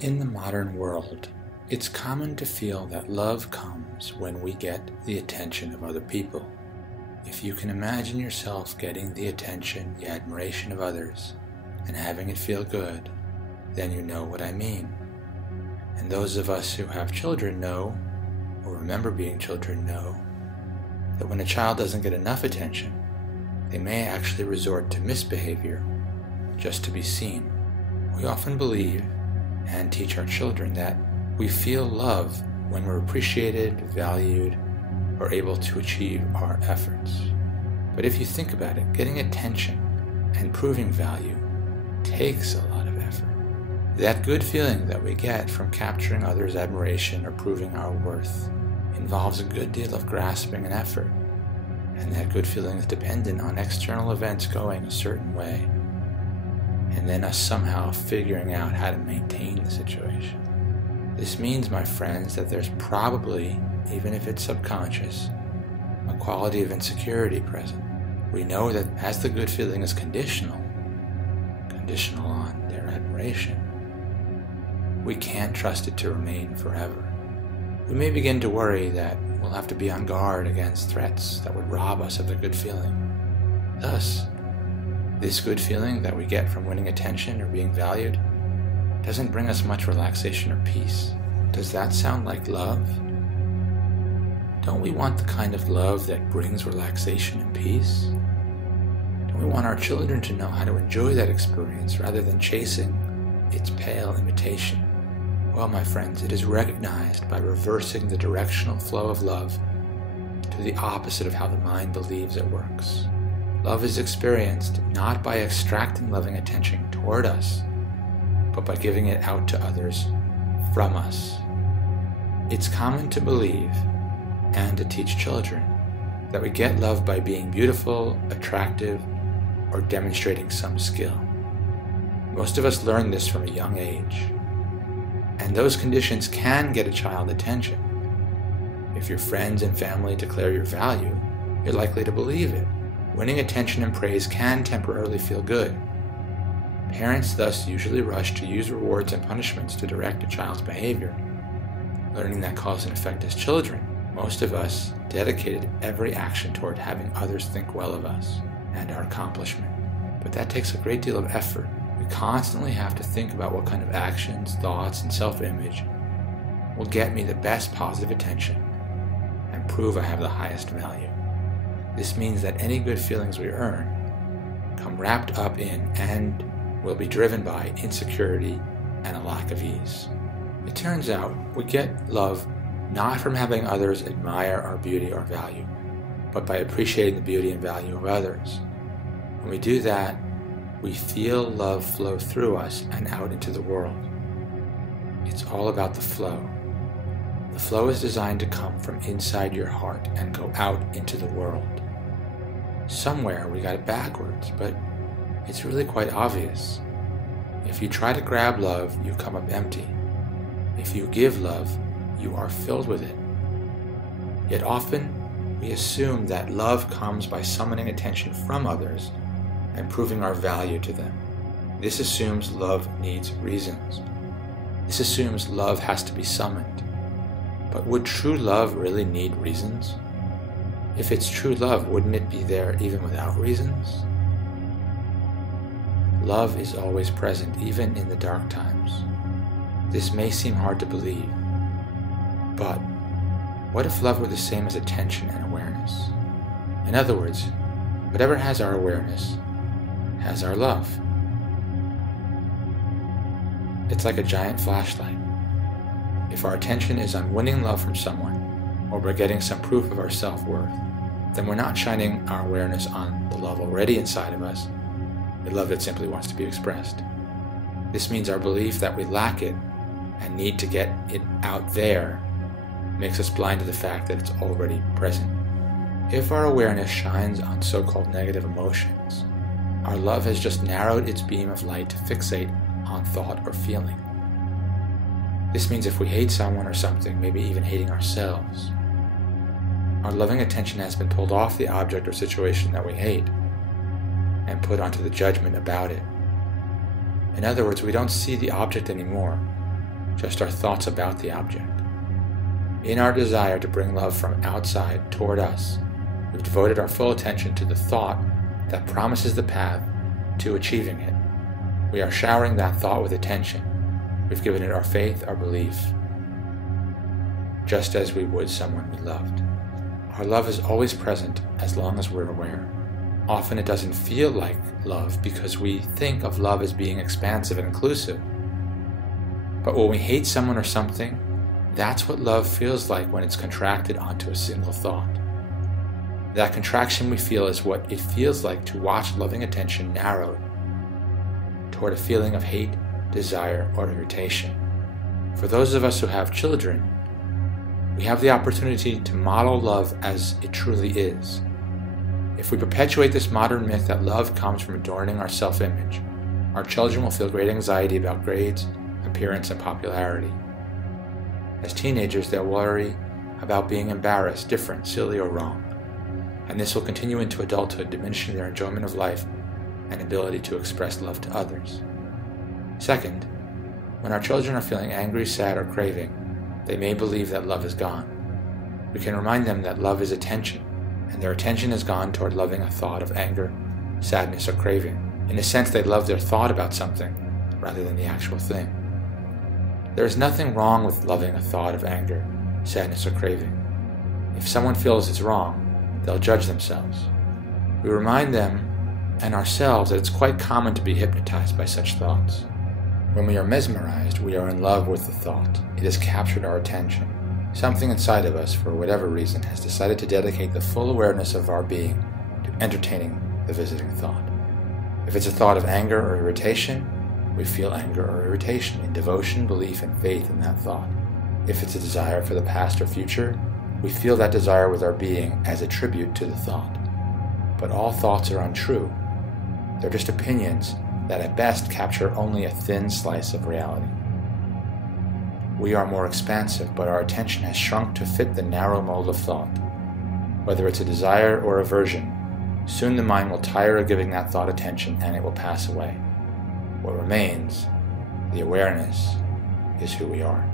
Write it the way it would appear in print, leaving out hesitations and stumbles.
In the modern world, it's common to feel that love comes when we get the attention of other people. If you can imagine yourself getting the attention, the admiration of others, and having it feel good, then you know what I mean. And those of us who have children know, or remember being children know, that when a child doesn't get enough attention, they may actually resort to misbehavior just to be seen. We often believe and teach our children that we feel love when we're appreciated, valued, or able to achieve our efforts. But if you think about it, getting attention and proving value takes a lot of effort. That good feeling that we get from capturing others' admiration or proving our worth involves a good deal of grasping and effort, and that good feeling is dependent on external events going a certain way, and then us somehow figuring out how to maintain the situation. This means, my friends, that there's probably, even if it's subconscious, a quality of insecurity present. We know that as the good feeling is conditional on their admiration, we can't trust it to remain forever. We may begin to worry that we'll have to be on guard against threats that would rob us of the good feeling. Thus, this good feeling that we get from winning attention or being valued doesn't bring us much relaxation or peace. Does that sound like love? Don't we want the kind of love that brings relaxation and peace? Don't we want our children to know how to enjoy that experience rather than chasing its pale imitation? Well, my friends, it is recognized by reversing the directional flow of love to the opposite of how the mind believes it works. Love is experienced not by extracting loving attention toward us, but by giving it out to others from us. It's common to believe and to teach children that we get love by being beautiful, attractive, or demonstrating some skill. Most of us learn this from a young age, and those conditions can get a child attention. If your friends and family declare your value, you're likely to believe it. Winning attention and praise can temporarily feel good. Parents thus usually rush to use rewards and punishments to direct a child's behavior. Learning that cause and effect as children, most of us dedicated every action toward having others think well of us and our accomplishment. But that takes a great deal of effort. We constantly have to think about what kind of actions, thoughts, and self-image will get me the best positive attention and prove I have the highest value. This means that any good feelings we earn come wrapped up in and will be driven by insecurity and a lack of ease. It turns out we get love not from having others admire our beauty or value, but by appreciating the beauty and value of others. When we do that, we feel love flow through us and out into the world. It's all about the flow. The flow is designed to come from inside your heart and go out into the world. Somewhere we got it backwards, but it's really quite obvious. If you try to grab love, you come up empty. If you give love, you are filled with it. Yet often, we assume that love comes by summoning attention from others and proving our value to them. This assumes love needs reasons. This assumes love has to be summoned. But would true love really need reasons? If it's true love, wouldn't it be there even without reasons? Love is always present, even in the dark times. This may seem hard to believe, but what if love were the same as attention and awareness? In other words, whatever has our awareness has our love. It's like a giant flashlight. If our attention is on winning love from someone, or we're getting some proof of our self-worth, then we're not shining our awareness on the love already inside of us, the love that simply wants to be expressed. This means our belief that we lack it and need to get it out there makes us blind to the fact that it's already present. If our awareness shines on so-called negative emotions, our love has just narrowed its beam of light to fixate on thought or feeling. This means if we hate someone or something, maybe even hating ourselves, our loving attention has been pulled off the object or situation that we hate and put onto the judgment about it. In other words, we don't see the object anymore, just our thoughts about the object. In our desire to bring love from outside toward us, we've devoted our full attention to the thought that promises the path to achieving it. We are showering that thought with attention. We've given it our faith, our belief, just as we would someone we loved. Our love is always present as long as we're aware. Often it doesn't feel like love because we think of love as being expansive and inclusive. But when we hate someone or something, that's what love feels like when it's contracted onto a single thought. That contraction we feel is what it feels like to watch loving attention narrowed toward a feeling of hate, desire, or irritation. For those of us who have children, we have the opportunity to model love as it truly is. If we perpetuate this modern myth that love comes from adorning our self-image, our children will feel great anxiety about grades, appearance, and popularity. As teenagers, they'll worry about being embarrassed, different, silly, or wrong. And this will continue into adulthood, diminishing their enjoyment of life and ability to express love to others. Second, when our children are feeling angry, sad, or craving, they may believe that love is gone. We can remind them that love is attention, and their attention has gone toward loving a thought of anger, sadness, or craving. In a sense, they love their thought about something rather than the actual thing. There is nothing wrong with loving a thought of anger, sadness, or craving. If someone feels it's wrong, they'll judge themselves. We remind them and ourselves that it's quite common to be hypnotized by such thoughts. When we are mesmerized, we are in love with the thought. It has captured our attention. Something inside of us, for whatever reason, has decided to dedicate the full awareness of our being to entertaining the visiting thought. If it's a thought of anger or irritation, we feel anger or irritation in devotion, belief, and faith in that thought. If it's a desire for the past or future, we feel that desire with our being as a tribute to the thought. But all thoughts are untrue. They're just opinions that at best capture only a thin slice of reality. We are more expansive, but our attention has shrunk to fit the narrow mold of thought. Whether it's a desire or aversion, soon the mind will tire of giving that thought attention and it will pass away. What remains, the awareness, is who we are.